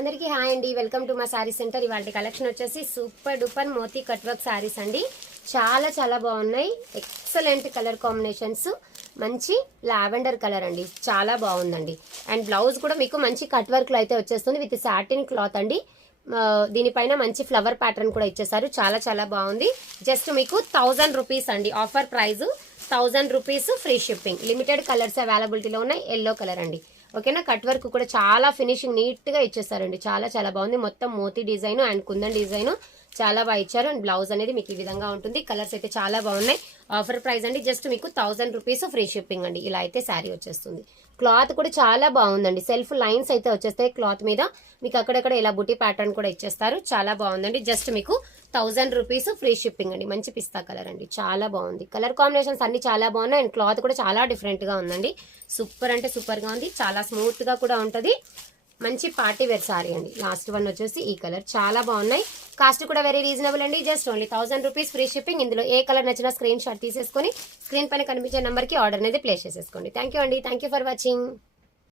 అందరికీ హాయ్ అండి, welcome to మా శారీ సెంటర్. ఇవాళ కలెక్షన్ వచ్చేసి super duper moti cut work saris అండి. చాలా బాగున్నాయి. ఎక్సలెంట్ కలర్ కాంబినేషన్స్, మంచి లావెండర్ కలర్ అండి, చాలా బాగుందండి. అండ్ బ్లౌజ్ కూడా మీకు మంచి కట్ వర్క్ లో అయితే వచ్చేస్తుంది విత్ సాటిన్ క్లాత్ అండి. దీనిపైన మంచి ఫ్లవర్ ప్యాటర్న్ కూడా ఇచ్చేసారు. చాలా బాగుంది. జస్ట్ మీకు 1000 రూపీస్ అండి. Offer price 1000 rupees, free shipping. Limited colours అవైలబిలిటీలో ఉన్నాయి. ఎల్లో కలర్ అండి, ఓకేనా. కట్ వర్క్ కూడా చాలా ఫినిషింగ్ నీట్ గా ఇచ్చేసారండి. చాలా బాగుంది. మొత్తం moti design and kundan design చాలా బాగా ఇచ్చారు. అండ్ బ్లౌజ్ అనేది మీకు ఈ విధంగా ఉంటుంది. కలర్స్ అయితే చాలా బాగున్నాయి. ఆఫర్ ప్రైస్ అండి, జస్ట్ మీకు 1000 రూపీస్, ఫ్రీ షిప్పింగ్ అండి. ఇలా అయితే శారీ వచ్చేస్తుంది. క్లాత్ కూడా చాలా బాగుందండి. సెల్ఫ్ లైన్స్ అయితే వచ్చేస్తాయి క్లాత్ మీద. మీకు అక్కడక్కడ ఇలా బుటీ ప్యాటర్న్ కూడా ఇచ్చేస్తారు. చాలా బాగుందండి. జస్ట్ మీకు 1000 రూపీస్, ఫ్రీ షిప్పింగ్ అండి. మంచి పిస్తా కలర్ అండి, చాలా బాగుంది. కలర్ కాంబినేషన్స్ అన్ని చాలా బాగున్నాయి. అండ్ క్లాత్ కూడా చాలా డిఫరెంట్ గా ఉందండి. సూపర్ అంటే సూపర్ గా ఉంది. చాలా స్మూత్ గా కూడా ఉంటది. మంచి పార్టీ వేర్ సారీ అండి. లాస్ట్ వన్ వచ్చేసి ఈ కలర్, చాలా బాగున్నాయి. కాస్ట్ కూడా వెరీ రీజనబుల్ అండి. Just only 1000 rupees, free shipping. ఇందులో ఏ కలర్ నచ్చినా స్క్రీన్ షాట్ తీసేసుకొని స్క్రీన్ పైన కనిపించే నెంబర్ కి ఆర్డర్ అనేది ప్లేస్ చేసేసుకోండి. థ్యాంక్ యూ అండి. Thank you for watching.